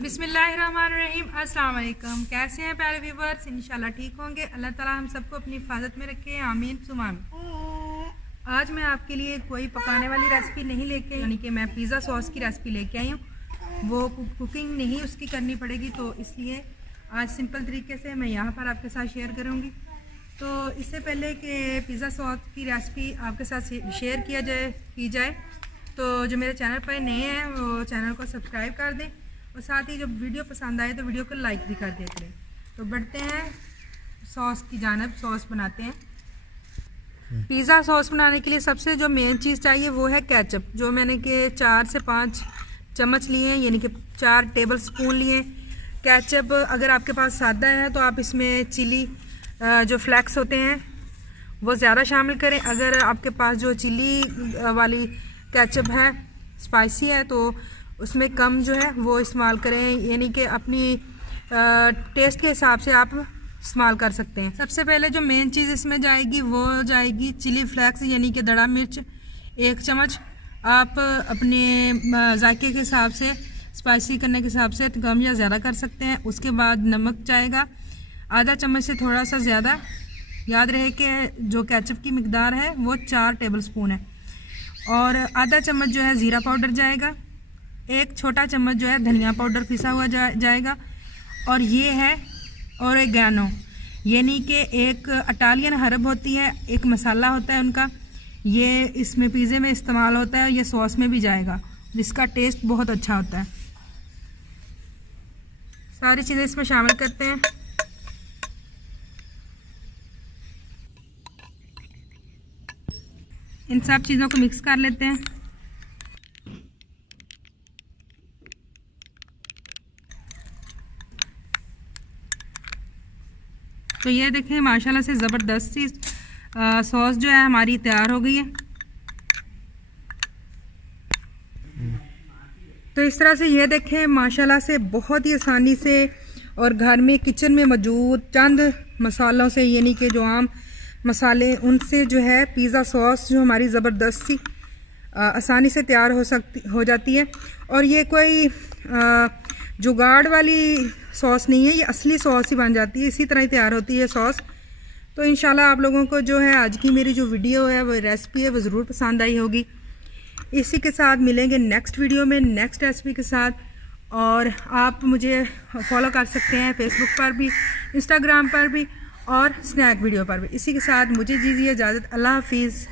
बिस्मिल्लाहिर्रहमानिर्रहीम। अस्सलाम वालेकुम। कैसे हैं प्यारे व्यूवर्स? इंशाल्लाह ठीक होंगे। अल्लाह ताला हम सबको अपनी हिफाजत में रखे, आमीन सुमा आमीन। आज मैं आपके लिए कोई पकाने वाली रेसिपी नहीं लेके आई, यानी कि मैं पिज़्ज़ा सॉस की रेसिपी लेके आई हूँ। वो कुकिंग नहीं उसकी करनी पड़ेगी, तो इसलिए आज सिंपल तरीके से मैं यहाँ पर आपके साथ शेयर करूँगी। तो इससे पहले कि पिज़्ज़ा सॉस की रेसिपी आपके साथ शेयर की जाए तो जो मेरे चैनल पर नए हैं वो चैनल को सब्सक्राइब कर दें और साथ ही जब वीडियो पसंद आए तो वीडियो को लाइक भी कर दिया करें। तो बढ़ते हैं सॉस की जानब, सॉस बनाते हैं। पिज़्ज़ा सॉस बनाने के लिए सबसे जो मेन चीज़ चाहिए वो है केचप, जो मैंने कि 4 से 5 चम्मच लिए हैं, यानी कि 4 टेबल स्पून लिए। केचप अगर आपके पास सादा है तो आप इसमें चिली जो फ्लेक्स होते हैं वो ज़्यादा शामिल करें। अगर आपके पास जो चिली वाली केचप है, स्पाइसी है, तो उसमें कम जो है वो इस्तेमाल करें, यानी कि अपनी टेस्ट के हिसाब से आप इस्तेमाल कर सकते हैं। सबसे पहले जो मेन चीज़ इसमें जाएगी वो जाएगी चिली फ्लेक्स, यानी कि दड़ा मिर्च 1 चम्मच। आप अपने जायके के हिसाब से, स्पाइसी करने के हिसाब से कम या ज़्यादा कर सकते हैं। उसके बाद नमक जाएगा आधा चम्मच से थोड़ा सा ज़्यादा। याद रहे कि जो केचप की मिकदार है वो 4 टेबल स्पून है। और आधा चम्मच जो है ज़ीरा पाउडर जाएगा। 1 छोटा चम्मच जो है धनिया पाउडर पिसा हुआ जाएगा। और ये है ओरेगानो, यानी कि एक इटालियन हर्ब होती है, एक मसाला होता है उनका, ये इसमें पिज़्ज़े में इस्तेमाल होता है, ये सॉस में भी जाएगा, जिसका टेस्ट बहुत अच्छा होता है। सारी चीज़ें इसमें शामिल करते हैं। इन सब चीज़ों को मिक्स कर लेते हैं। तो ये देखें माशाल्लाह से ज़बरदस्त सी सॉस जो है हमारी तैयार हो गई है। तो इस तरह से ये देखें माशाल्लाह से बहुत ही आसानी से और घर में किचन में मौजूद चंद मसालों से, यानी कि जो आम मसाले, उनसे जो है पिज़्ज़ा सॉस जो हमारी ज़बरदस्त सी आसानी से तैयार हो जाती है। और ये कोई जुगाड़ वाली सॉस नहीं है, ये असली सॉस ही बन जाती है, इसी तरह ही तैयार होती है सॉस। तो इंशाल्लाह आप लोगों को जो है आज की मेरी जो वीडियो है, वो रेसिपी है, वो ज़रूर पसंद आई होगी। इसी के साथ मिलेंगे नेक्स्ट वीडियो में नेक्स्ट रेसिपी के साथ। और आप मुझे फॉलो कर सकते हैं फेसबुक पर भी, इंस्टाग्राम पर भी और स्नैक वीडियो पर भी। इसी के साथ मुझे दीजिए इजाज़त। अल्लाह हाफिज़।